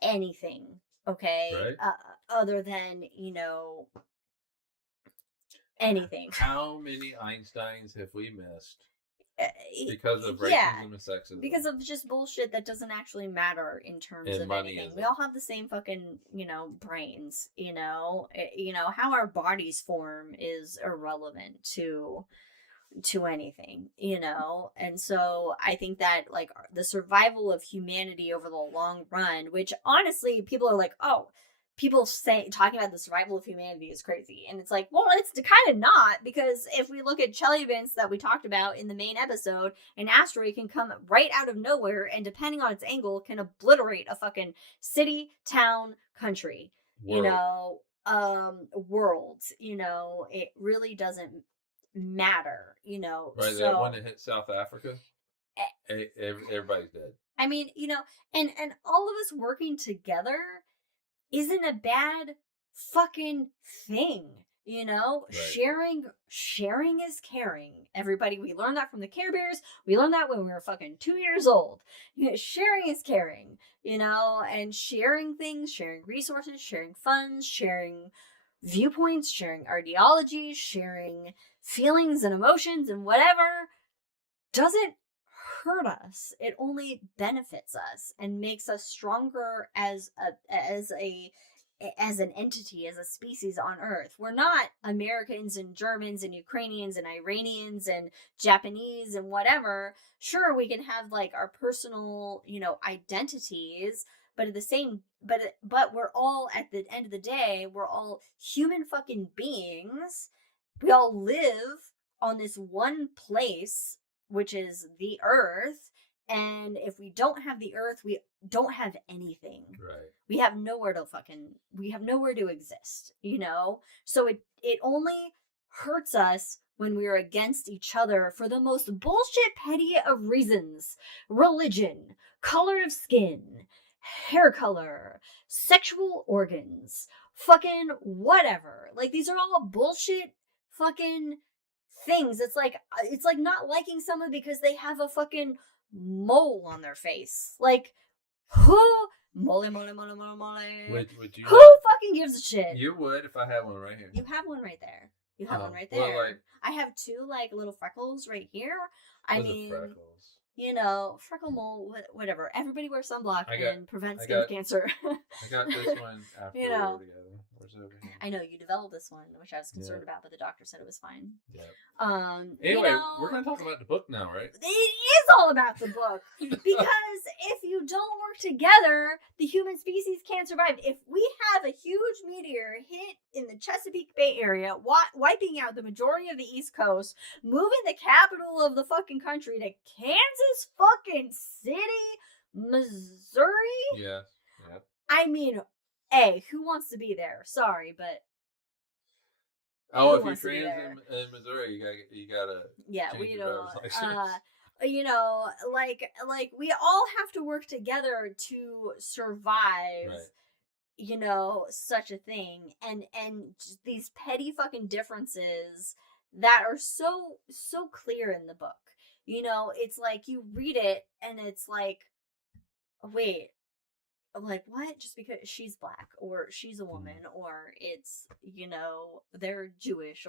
anything. Okay, right. Other than anything. How many Einsteins have we missed because of racism and sexism? Because of just bullshit that doesn't actually matter in terms of anything. We all have the same fucking brains. How our bodies form is irrelevant to anything, and so I think that, like, the survival of humanity over the long run, which honestly people are like, oh, people say talking about the survival of humanity is crazy, and it's like, well, it's kind of not, because if we look at Chelyabinsk that we talked about in the main episode, an asteroid can come right out of nowhere and, depending on its angle, can obliterate a fucking city, town, country, world. It really doesn't matter, right. That one that hit South Africa, everybody's dead. I mean, and all of us working together isn't a bad fucking thing, right. Sharing is caring. Everybody, we learned that from the Care Bears. We learned that when we were fucking 2 years old. Sharing is caring, and sharing things, sharing resources, sharing funds, sharing viewpoints, sharing ideologies, sharing feelings and emotions and whatever doesn't hurt us. It only benefits us and makes us stronger as a as an entity, as a species on Earth. We're not Americans and Germans and Ukrainians and Iranians and Japanese and whatever. Sure, we can have like our personal, identities, but at the same, but we're all, at the end of the day, we're all human fucking beings. We all live on this one place, which is the Earth. And if we don't have the Earth, we don't have anything. Right. We have nowhere to exist, So it only hurts us when we're against each other for the most bullshit petty of reasons. Religion, color of skin, hair color, sexual organs, fucking whatever. Like, these are all bullshit fucking things. It's like not liking someone because they have a fucking mole on their face. Like, who mole? Would you? Who fucking gives a shit? You would if I had one right here. You have one right there. You have one right there. Well, like, I have two like little freckles right here. Freckles. Freckle mole, whatever. Everybody wears sunblock and prevents skin got cancer. I got this one after we were together. Where's it over here? I know you developed this one, which I was concerned about, but the doctor said it was fine. Yeah. Anyway, we're going to talk about the book now, right? It is all about the book. Because if you don't work together, the human species can't survive. If we have a huge meteor hit in the Chesapeake Bay area, wiping out the majority of the East Coast, moving the capital of the fucking country to Kansas fucking City, Missouri? Yeah. I mean, who wants to be there? Sorry, but if you're trans in Missouri, you gotta. Yeah, we don't. Like we all have to work together to survive. Right. Such a thing, and just these petty fucking differences that are so clear in the book. It's like you read it and it's like, wait. Like, what? Just because she's black or she's a woman or it's, they're Jewish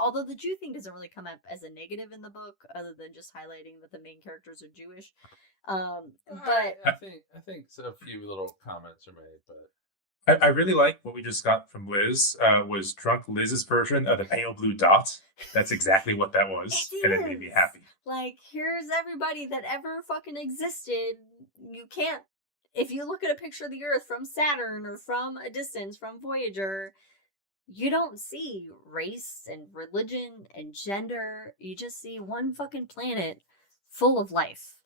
although the Jew thing doesn't really come up as a negative in the book other than just highlighting that the main characters are Jewish. But I think a few little comments are made, but I really like what we just got from Liz, was Drunk Liz's version of the pale blue dot. That's exactly what that was. And it made me happy. Like, here's everybody that ever fucking existed. You can't, if you look at a picture of the Earth from Saturn or from a distance from Voyager, you don't see race and religion and gender. You just see one fucking planet full of life.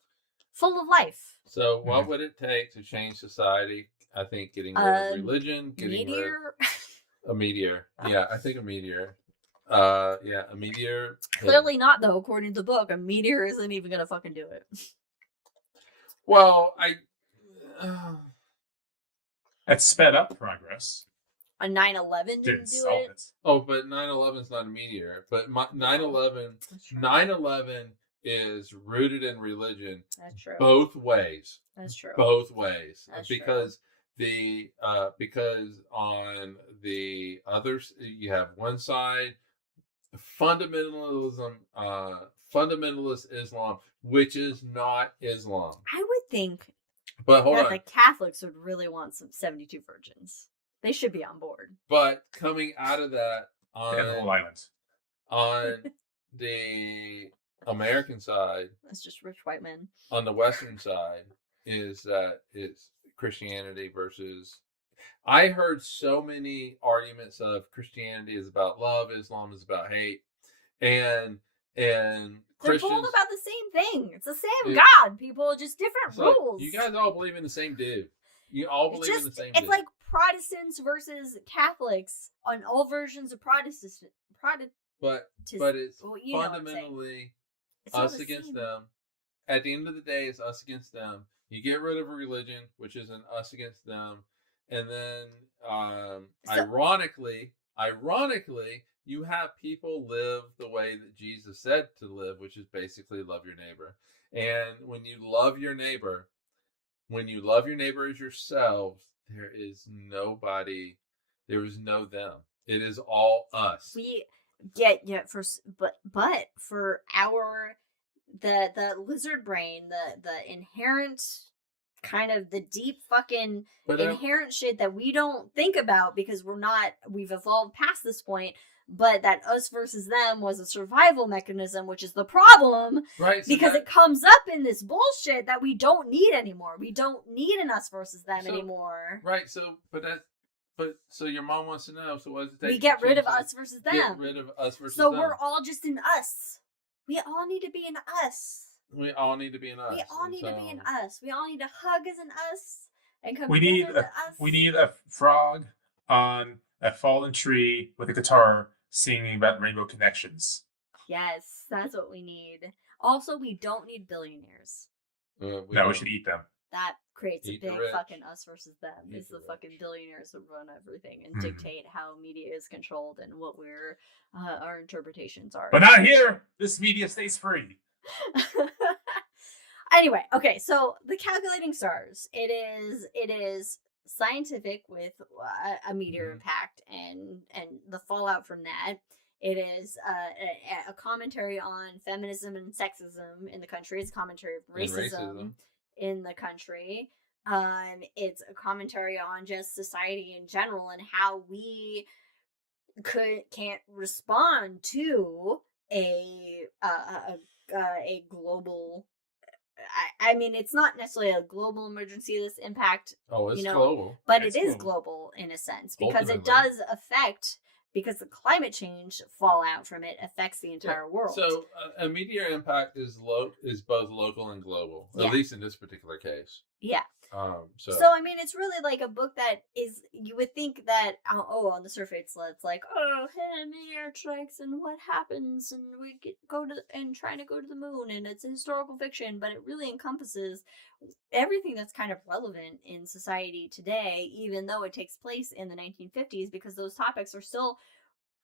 Full of life. So what would it take to change society? I think getting rid of religion, a meteor. Yeah, I think a meteor. A meteor. Clearly not, though, according to the book. A meteor isn't even gonna fucking do it. Well, That sped up progress. A 9/11 didn't do it. Oh, but 9/11's not a meteor. But 9/11 is rooted in religion. That's true. Both ways. That's true. Both ways. That's because true. Because on the others you have one side fundamentalist Islam, which is not Islam. I would think but hold on. The Catholics would really want some 72 virgins. They should be on board. But coming out of that on the whole island. On the American side, that's just rich white men. On the Western side is Christianity versus. I heard so many arguments of Christianity is about love, Islam is about hate, and they're both about the same thing. It's the same God, people, just different rules. You guys all believe in the same dude. You all believe in the same dude. It's like Protestants versus Catholics on all versions of Protestant. But it's fundamentally us against them. At the end of the day, it's us against them. You get rid of a religion, which is an us against them. And then, ironically, you have people live the way that Jesus said to live, which is basically love your neighbor. And when you love your neighbor as yourselves, there is no them. It is all us. We get but for our the lizard brain, the inherent kind of the deep fucking But inherent shit that we don't think about because we've evolved past this point, but that us versus them was a survival mechanism, which is the problem, right, so because it comes up in this bullshit that we don't need anymore. We don't need an us versus them anymore. Right, so so your mom wants to know, so what does it take? We get rid of us versus them. Get rid of us versus them. So them. we're all just in us. We all need to be in us. We all need to be in us. We all need to be in us. We all need to hug as an us and come we together need us. We need a frog on a fallen tree with a guitar singing about rainbow connections. Yes, that's what we need. Also, we don't need billionaires. We should eat them. That creates a big fucking us versus them. It's the fucking billionaires who run everything and dictate how media is controlled and what our interpretations are. But not here. This media stays free. Anyway, okay, so the calculating stars. It is scientific with a meteor impact and the fallout from that. It is a commentary on feminism and sexism in the country. It's a commentary of racism in the country. It's a commentary on just society in general and how we can't respond to a global. I mean, it's not necessarily a global emergency, this impact. Oh, it's global. But it is global in a sense because it does affect, because the climate change fallout from it affects the entire world. So a meteor impact is both local and global, at least in this particular case. Yeah. So I mean, it's really like a book that is, you would think that, on the surface, it's like, meteor strikes and what happens, and we trying to go to the moon, and it's a historical fiction, but it really encompasses everything that's kind of relevant in society today, even though it takes place in the 1950s, because those topics are still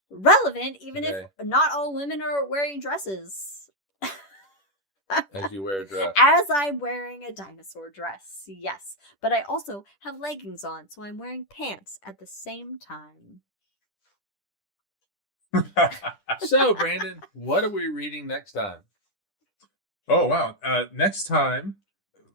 relevant, even if not all women are wearing dresses. As you wear a dress. As I'm wearing a dinosaur dress, yes. But I also have leggings on, so I'm wearing pants at the same time. So, Brandon, what are we reading next time? Oh, wow. Next time,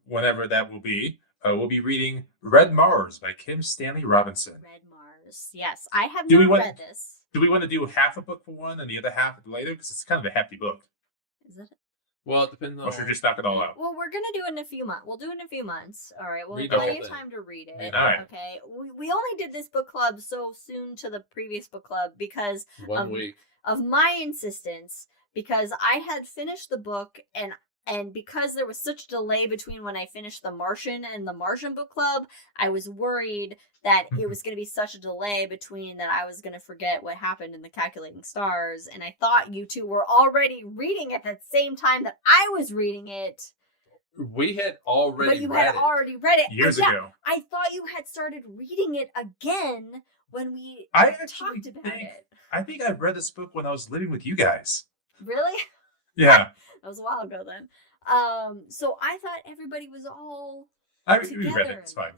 whenever that will be, we'll be reading Red Mars by Kim Stanley Robinson. Red Mars, yes. I have not read this. Do we want to do half a book for one and the other half later? Because it's kind of a hefty book. Is it? Well, it depends on... Or should we just knock it all out? Well, we're going to do it in a few months. We'll do it in a few months. All right. We'll have plenty of time to read it. All right. Okay. We only did this book club so soon to the previous book club because... 1 week. Of my insistence, because I had finished the book and because there was such a delay between when I finished The Martian and the Martian book club, I was worried that it was going to be such a delay between that I was going to forget what happened in the Calculating Stars. And I thought you two were already reading it at the same time that I was reading it. We had already read it. But you had already read it. Years ago. I thought you had started reading it again when we talked about it. I think I read this book when I was living with you guys. Really? Yeah. That was a while ago then. So I thought everybody was all together. We read it. It's fine.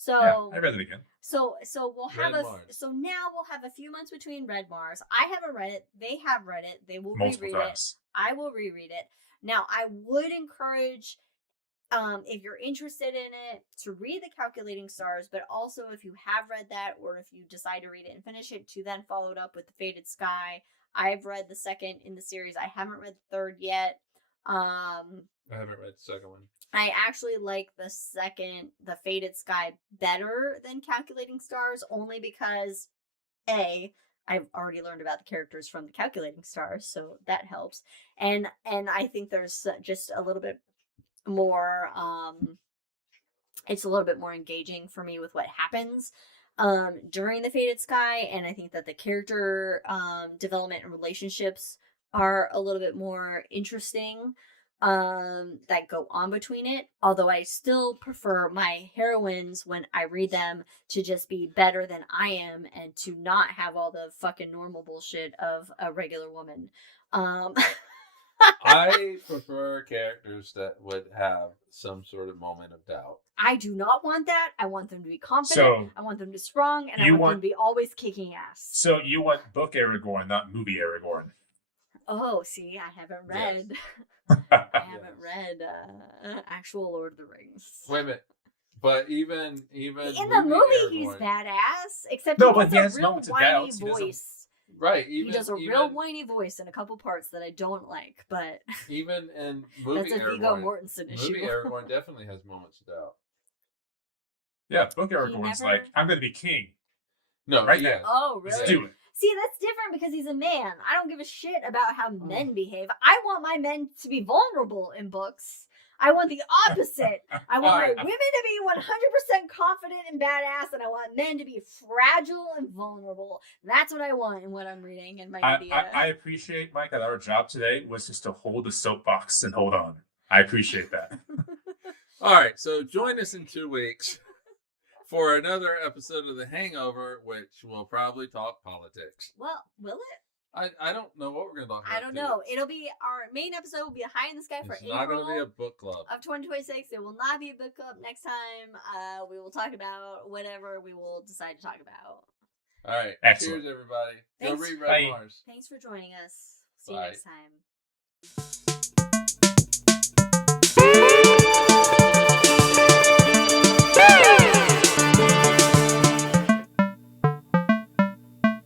So yeah, I read it again. So we'll have so now we'll have a few months between Red Mars. I haven't read it. They have read it. They will reread it. I will reread it. Now I would encourage, if you're interested in it, to read The Calculating Stars, but also if you have read that, or if you decide to read it and finish it, to then follow it up with The Faded Sky. I've read the second in the series. I haven't read the third yet. I haven't read the second one. I actually like The Faded Sky, better than Calculating Stars, only because, I've already learned about the characters from The Calculating Stars, so that helps. And I think there's just a little bit more, it's a little bit more engaging for me with what happens during The Faded Sky, and I think that the character development and relationships are a little bit more interesting that go on between it, although I still prefer my heroines when I read them to just be better than I am and to not have all the fucking normal bullshit of a regular woman. I prefer characters that would have some sort of moment of doubt. I do not want that. I want them to be confident. I want them to be strong, and I want them to be always kicking ass. So you want book Aragorn, not movie Aragorn. Oh, see, I haven't read. Yes. I haven't read actual Lord of the Rings. Wait a minute. But even in the movie, he's Aragorn, badass. Except No, he but gets he a has real moments of whiny doubts. He doesn't- voice. right? He does a real whiny voice in a couple parts that I don't like, but even in movie that's a Viggo Aragorn, Mortensen issue. movie Aragorn definitely has moments of doubt. Yeah, book Aragorn's never- like, I'm going to be king. No, Right yes. Oh, Let's really? do it. See, that's different because he's a man. I don't give a shit about how men behave. I want my men to be vulnerable in books. I want the opposite. I want my Alright. women to be 100% confident and badass, and I want men to be fragile and vulnerable. That's what I want in what I'm reading in my media. I appreciate, Mike, that our job today was just to hold the soapbox and hold on. I appreciate that. All right, so join us in 2 weeks for another episode of The Hangover, which will probably talk politics. Well, will it? I don't know what we're going to talk about. I don't know. It'll be our main episode will be High in the Sky for It's not April going to be a book club. of 2026. It will not be a book club next time. We will talk about whatever we will decide to talk about. All right. Excellent. Cheers, everybody. Thanks. Go read Red Bye. Mars. Thanks for joining us. See you Bye. next time.